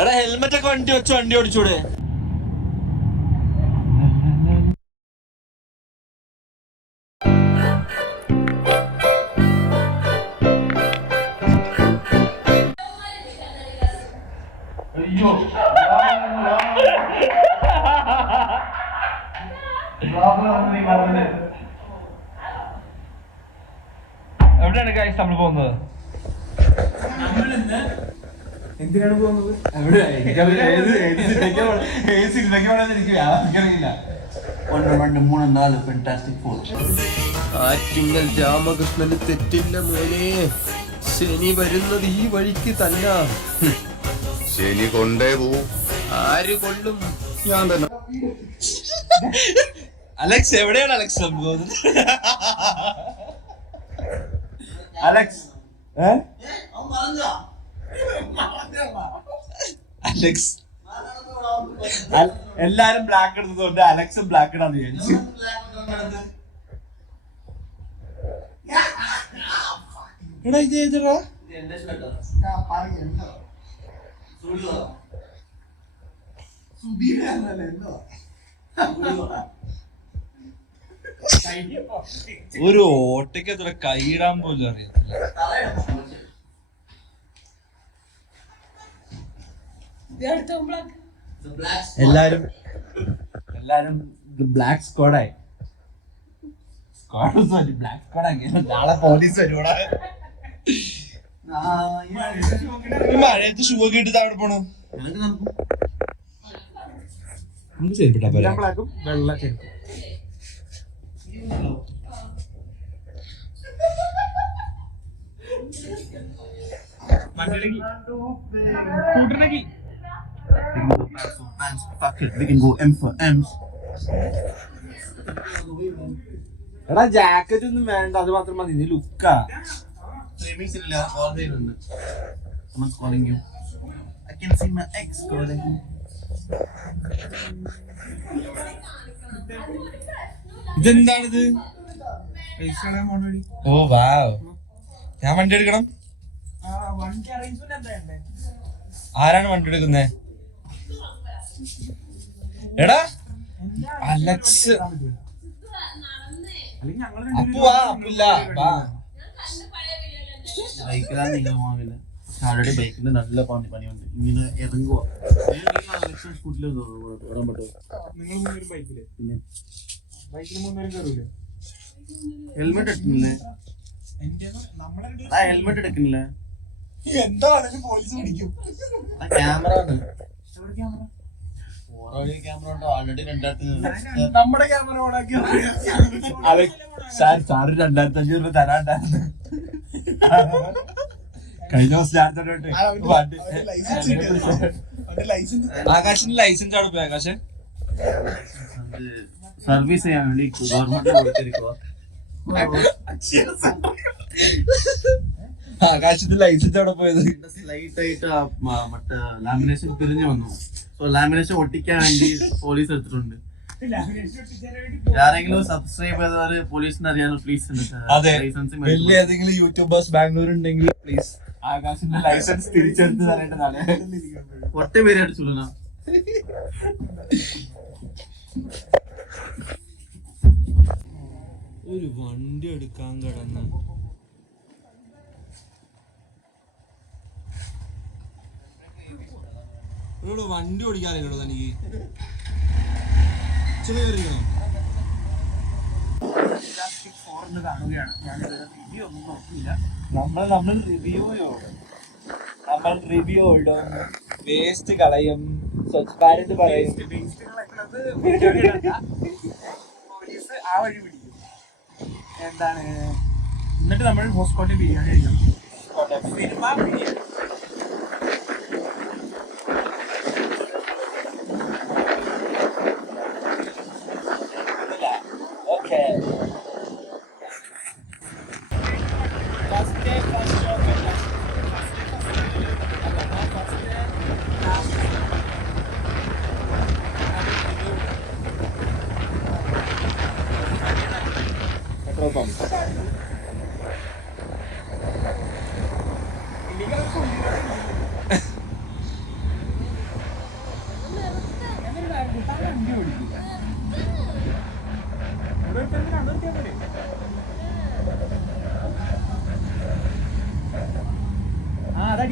എടാ ഹെൽമെറ്റ് ഒക്കെ വണ്ടി വെച്ച് വണ്ടി ഓടിച്ചൂടെ? എവിടെയാണ് ഗൈസ് നമ്മൾ പോകുന്നത്? എന്തിനാണ് പോകുന്നത്? ആറ്റിങ്ങൽ രാമകൃഷ്ണന് തെറ്റില്ല മോനെ. ശനി വരുന്നത് ഈ വഴിക്ക് തന്നെ. ശനി കൊണ്ടേ പോവും. ആര് കൊള്ളും? ഞാൻ തന്നെ. അലക്സ് എവിടെയാണ് അലക്സ് പോകുന്നത്? അലക്സ് അലക്സ് എല്ലാരും ബ്ലാക്ക് എടുത്തതുകൊണ്ട് അലക്സും ബ്ലാക്ക് ഇടാന്ന് വിചാരിച്ചു. എടാ ഇത് ഏതാ? ഒരു ഓട്ടയ്ക്ക് കൈയിടാൻ പോലും അറിയത്തില്ല. എല്ലാരും ബ്ലാക്ക് സ്ക്വാഡായി. ബ്ലാക്ക് സ്ക്വാഡാക്കി. നാളെ പോലീസ് വരുവാടാ. മഴയത്ത് ഷൂ ഒക്കെ ഇട്ടിട്ട് അവിടെ പോണു. ബ്ലാക്കും വെള്ള ചെരുപ്പ്. എടാ ജാക്കറ്റ് ഒന്നും വേണ്ട, അത് മാത്രം മതി. നീ ലുക്കാ. ഇതെന്താണിത്? ഓ വാവ്. ഞാൻ വണ്ടി എടുക്കണം. ആരാണ് വണ്ടി എടുക്കുന്നേ? എടാ അലക്സ്. അപ്പു വാ. അപ്പില്ല വാ. ആൾറെഡി ബൈക്കിന്റെ നല്ല പണിയുണ്ട്. ഇങ്ങനെ ഇറങ്ങുക സ്കൂട്ടിൽ ഓടാൻ പറ്റുമോ? പിന്നെ ഹെൽമെറ്റ് എടുക്കുന്നില്ലേ? ഹെൽമെറ്റ് എടുക്കുന്നില്ലേ? ക്യാമറ ക്യാമറ ഉണ്ടോ? ആൾറെഡി 2000 നമ്മുടെ ക്യാമറ ഓണാക്കി. സാറ് 2500 രൂപ തരാണ്ടായിരുന്നു. കഴിഞ്ഞ ദിവസം ആകാശിന്റെ ലൈസൻസ് അവിടെ പോയി. ആകാശ് സർവീസ് ചെയ്യാൻ വേണ്ടി ഗവൺമെന്റ് കൊടുത്തിരിക്കുക. ആകാശത്തിന്റെ ലൈസൻസ് അവിടെ പോയത് സ്ലൈറ്റ് ആയിട്ട് മറ്റേ ലാമിനേഷൻ പിരിഞ്ഞു വന്നു. സോ ലാമിനേഷൻ ഒട്ടിക്കാൻ വേണ്ടി പോലീസ് എടുത്തിട്ടുണ്ട്. ആരെങ്കിലും സബ്സ്ക്രൈബ് ചെയ്തവര് പോലീസിന് അറിയാനോ പ്ലീസ്. അതെ, വലിയ ഏതെങ്കിലും യൂട്യൂബേഴ്സ് ബാംഗ്ലൂർ ഉണ്ടെങ്കിൽ പ്ലീസ് ആകാശിന്റെ ലൈസൻസ് തിരിച്ചെടുത്ത് തരേണ്ടതാണ്. ഒറ്റ പേര് അടിച്ചുള്ള ഒരു വണ്ടി എടുക്കാൻ കിടന്ന് വണ്ടി ഓടിക്കാറില്ലല്ലോ തനിക്ക്. കാണുകയാണ്. ഞാനിത് റിവ്യൂ ഒന്നും നോക്കിയില്ല. നമ്മൾ റിവ്യൂ ഇടും, വേസ്റ്റ് കളയും, സ്വച്ഛ് ഭാരത് പറയും. പോലീസ് ആ വഴി പിടിക്കും. എന്താണ് എന്നിട്ട് നമ്മൾ ഹോസ്കോട്ടെ ബിരിയാണി കഴിക്കണം. സിനിമ ബിരിയാണി.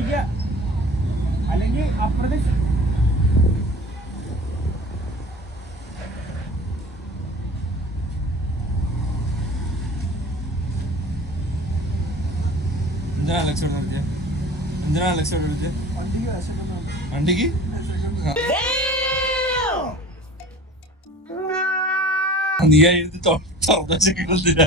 അടിക്കുക അല്ലെങ്കിൽ അപ്പുറത്ത് എന്തിനാ അലക്സോട് നിർത്തിയ വണ്ടിക്ക് നീ എഴുതി തുറന്നുവെച്ചിട്ടില്ല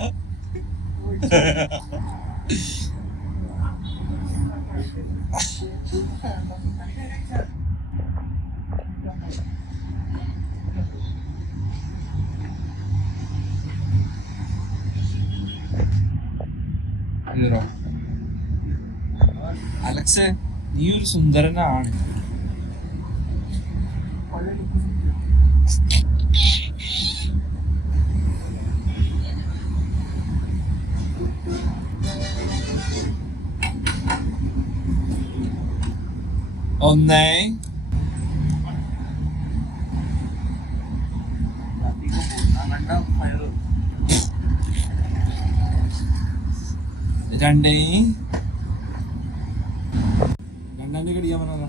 അലക്സ് നീ ഒരു സുന്ദരനാണ്. ഒന്നേ രണ്ടേ രണ്ടാം കടിയാൻ പറഞ്ഞ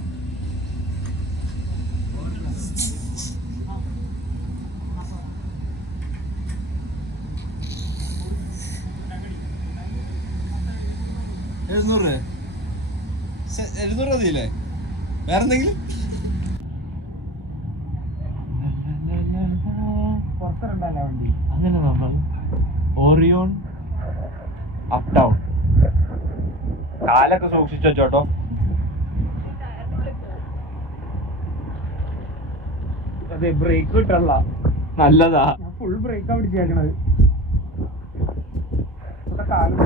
എഴുന്നൂറ് മതിയില്ലേ? വേറെന്തെങ്കിലും പുറത്തിറണ്ടല്ല വണ്ടി. അങ്ങനെ നമ്മൾ ഓറിയോൺ അപ് ഡൗൺ കാലൊക്കെ സൂക്ഷിച്ചു വെച്ചോട്ടോ. അതെ ബ്രേക്ക് കിട്ടല്ല, നല്ലതാ. ഫുൾ ബ്രേക്കാ പിടിച്ചേക്കണത്. കാലം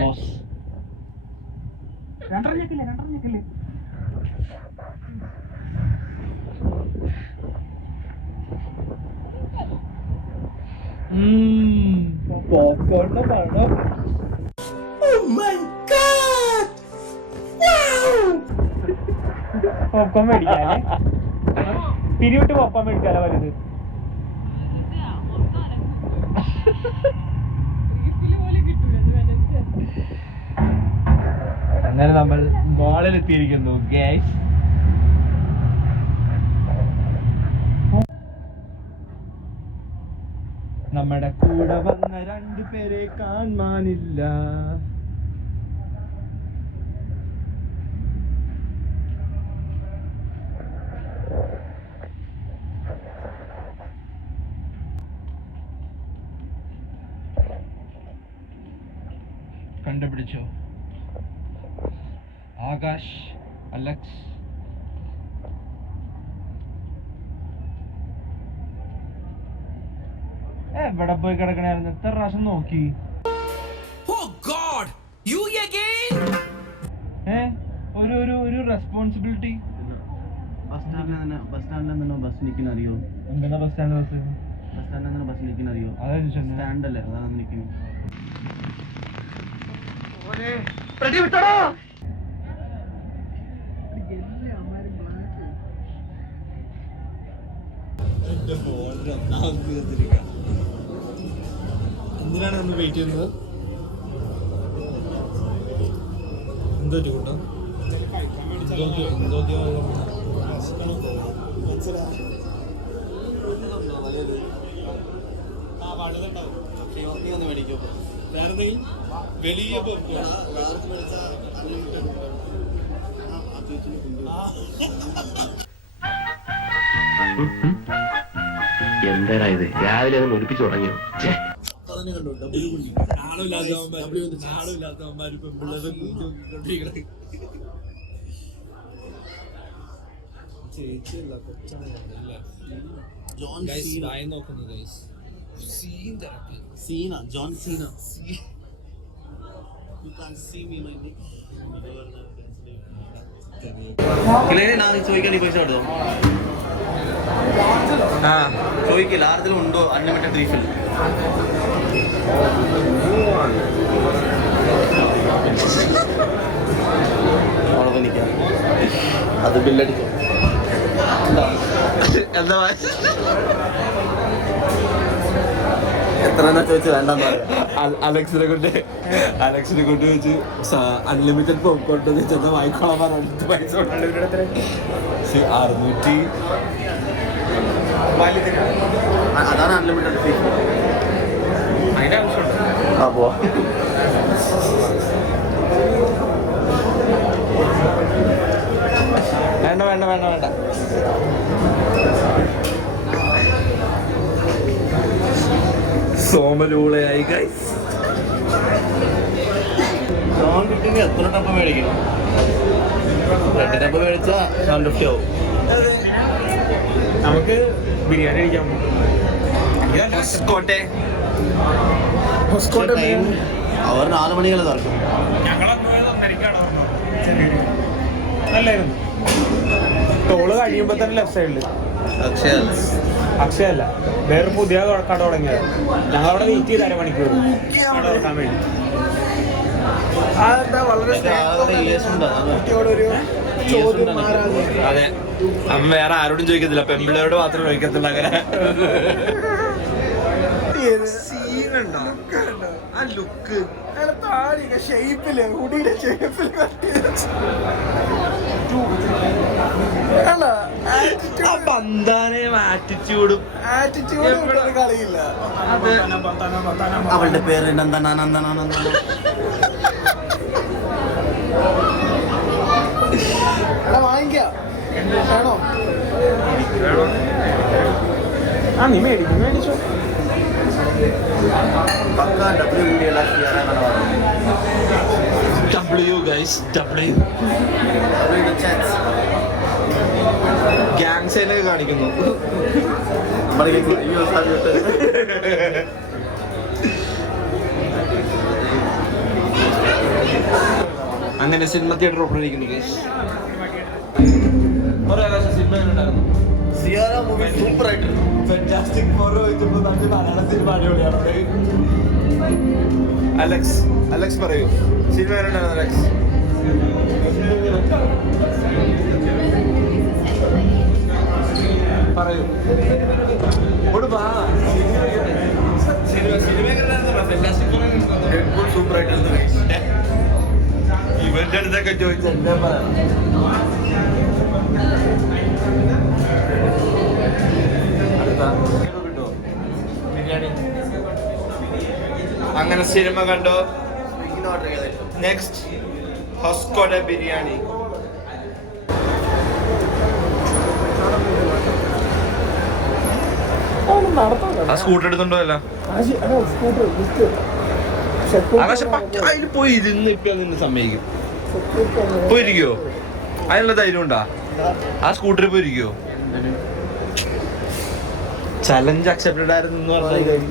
ബോസ് രണ്ടര ഞെക്കില്ലേ പോപ്കോണിന്റെ പണം. പോപ്കോൺ മേടിക്കാല്ലേ? പിരിവിട്ട് പോപ്കോൺ മേടിക്കാലോ വലുത്. അങ്ങനെ നമ്മൾ മോളിൽ എത്തിയിരിക്കുന്നു ഗൈസ്. നമ്മുടെ കൂടെ വന്ന 2 പേരെ കാണാനില്ല. കണ്ടുപിടിച്ചോ? ആകാശ്, അലക്സ്, എവിടെ പോയി കിടക്കണായിരുന്നു? എത്ര പ്രാവശ്യം നോക്കി. ഒരു റെസ്പോൺസിബിലിറ്റി. ബസ് സ്റ്റാൻഡിൽ ബസ് നിൽക്കുന്ന അറിയോ? എന്താ ബസ് സ്റ്റാൻഡ് ബസ് നിൽക്കുന്ന അറിയോ? അതായത് സ്റ്റാൻഡല്ലേ, അതാണ് നിൽക്കുന്നത്. എന്തിനാണ് നമ്മൾ വെയിറ്റ് ചെയ്യുന്നത്? എന്തോ കൂട്ടോ വേറെന്തെങ്കിലും വലിയ എന്താ ഇത് രാവിലെ അത് മുടിപ്പിച്ചു തുടങ്ങിയോ? ചോദിക്കാൻ ഈ പൈസ കൊടുത്തോ? ചോദിക്കില്ല ആർക്കെങ്കിലും ഉണ്ടോ അൺലിമിറ്റഡ് റീഫിൽ? അവിടെ നിൽക്കാം, അത് ബില്ലടിച്ചോ. എന്താ എത്ര ചോദിച്ചു വേണ്ടെന്ന് അലക്സിനെ കൊണ്ട് വെച്ച് അൺലിമിറ്റഡ് പോപ്കോൺ ചെന്ന് വാങ്ങിക്കോളാൻ പറഞ്ഞിട്ട് പൈസ കൊണ്ടാണ് ഇവരുടെ 600. അതാണ് അൺലിമിറ്റഡ് ഫീ. അതിന്റെ ആവശ്യമുണ്ട്. അപ്പോ വേണ്ട സോമലൂളയായി ഗൈസ്. ലോൺ കിട്ടിയെങ്കിൽ എത്ര ടപ്പ് മേടിക്കണം? 2 ടപ്പ് മേടിച്ചാൽ 150 ആവും. നമുക്ക് ബിരിയാണി കഴിക്കാം. അവർ 4 മണികളെ തുറക്കും. നല്ലായിരുന്നു. ടോള് കഴിയുമ്പോ തന്നെ ലെഫ്റ്റ് സൈഡില് അക്ഷയല്ല, വേറെ പുതിയ കട തുടങ്ങിയത്. ഞങ്ങളവിടെ വെയിറ്റ് ചെയ്ത് 1/2 മണിക്കൂർ കട തുറക്കാൻ വേണ്ടി. അതെ, അമ്മ വേറെ ആരോടും ചോദിക്കത്തില്ല, പെമ്പിളോട് മാത്രം ചോദിക്കത്തില്ല. അങ്ങനെ ആ ലുക്ക് ഷേപ്പില് മുടിയുടെ ഷേപ്പില് ആറ്റിറ്റ്യൂഡും കളിയില്ല. അവളുടെ പേര് വാങ്ങിക്കാം. ആ നീ മേടിച്ചോ. W guys, W. ഗ്യാങ് സൈനൊക്കെ കാണിക്കുന്നു. അങ്ങനെ സിനിമ തിയേറ്റർ ഓപ്പൺ ആയിരിക്കുന്നു ഗൈസ്. സിനിമ ഉണ്ടായിരുന്നു. സൂപ്പർ ആയിട്ടുണ്ട്. ഫാന്റാസ്റ്റിക് ഫോർ ചോദിച്ചപ്പോൾ നമുക്ക് മലയാള സിനിമ അടിപൊളിയാണ്. അലക്സ് പറയൂ, സിനിമ ഉണ്ടായിരുന്നു അലക്സ്? പറയൂ. സൂപ്പർ ആയിട്ടുണ്ട്. ഇവന്റെ അടുത്തൊക്കെ ചോദിച്ചു എന്താ പറയാം. അങ്ങനെ സിനിമ കണ്ടോ? നെക്സ്റ്റ് ഹസ്കോഡ ബിരിയാണി. ആ സ്കൂട്ടർ എടുത്തുണ്ടോ? അല്ല ആകാശം അതിൽ പോയി ഇരുന്ന് ഇപ്പൊ നിന്ന് സമ്മതിക്കും. പോയിരിക്കോ? അതിനുള്ള ധൈര്യം ഉണ്ടാ? ആ സ്കൂട്ടറിൽ പോയിരിക്കോ? ചലഞ്ച് അക്സെപ്റ്റഡ് ആയിരുന്നു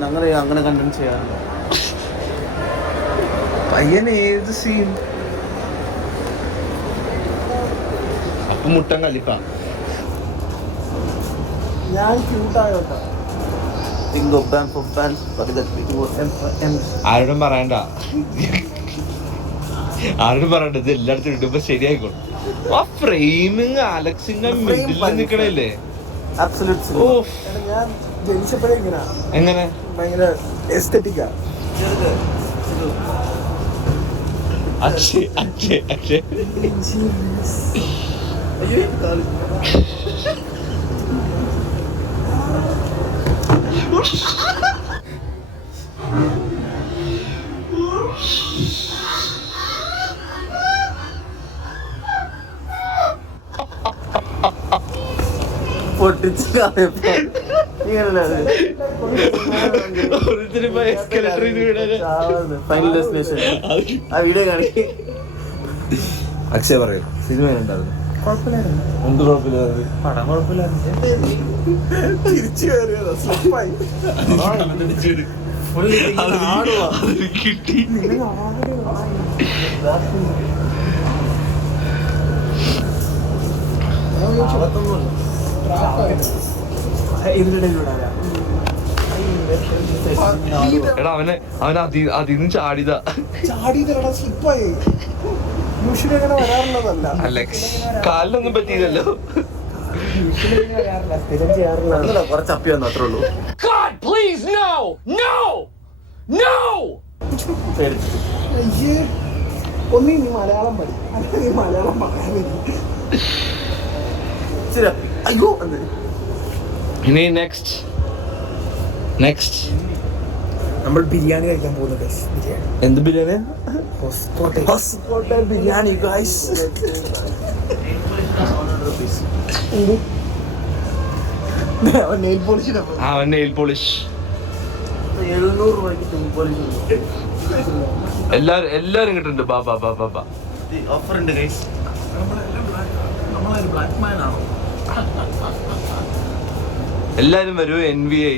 അങ്ങനെ കണ്ടന്റ് ചെയ്യാറുണ്ട്. പയ്യൻ ഏത് സീൻ? അപ്പൊ മുട്ടൻ കളിപ്പ. ഞാൻ ക്യൂട്ടായോട്ടോ. ആരോടും പറയണ്ട, ഇത് എല്ലായിടത്തും ഇടുമ്പോ ശരിയായിക്കോളും. ആ ഫ്രെയിമിങ് അലക്സിന്റെ മിഡിൽ നിക്കണല്ലേ? എങ്ങനെ എസ്തെറ്റിക്കാ? അക്ഷയ പറയൂ, സിനിമ ഉണ്ടായിരുന്നു? എന്ത് കുഴപ്പമില്ലായിരുന്നു? പടം കുഴപ്പമില്ലായിരുന്നു. കിട്ടി. എടാ അവൻ അതിന്ന് ചാടിയതാ. അലക്സ് കാലിലൊന്നും പറ്റിയതല്ലോ. കുറച്ച് അപ്പി വന്നു, അത്രേ ഉള്ളൂ. please, no! No! No! ഒന്ന് നീ മലയാളം പഠി അല്ലെങ്കിൽ നീ മലയാളം പറയാൻ വരും ശരി അയ്യോ അത് ഇനി നെക്സ്റ്റ് നമ്മൾ ബിരിയാണി കഴിക്കാൻ പോകുന്നു ഗൈസ് ബിരിയാണി എന്ത് ബിരിയാണി? ഹോസ്പോട്ടൽ ബിരിയാണി ഗൈസ് നെയിൽ പോളിഷിന് ആ നെയിൽ പോളിഷ് 700 രൂപയ്ക്ക് നെയിൽ പോളിഷ് എല്ലാരും കിട്ടുന്നുണ്ട്. ബാ ഓഫർ ഉണ്ട് ഗൈസ് നമ്മളൊരു ബ്ലാക്ക് മാൻ ആണോ എല്ലാരും വരൂ. NVI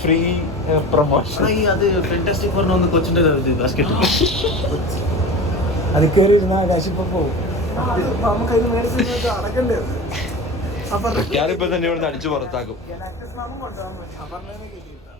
free promotion. അത് ഫാന്റാസ്റ്റിക് ഫോറിന് ഒന്ന് കൊച്ചിന്റെ ബാസ്കറ്റ് അത് കയറി ഇരുന്ന കാശിപ്പോ പോകും. നമുക്ക് അതിന് മേടിച്ച് അടക്കണ്ടേ പ്രഖ്യാപിപ്പോ തന്നെ ഇവിടുന്ന് അടിച്ചു പുറത്താക്കും. കൊണ്ടുപോകാൻ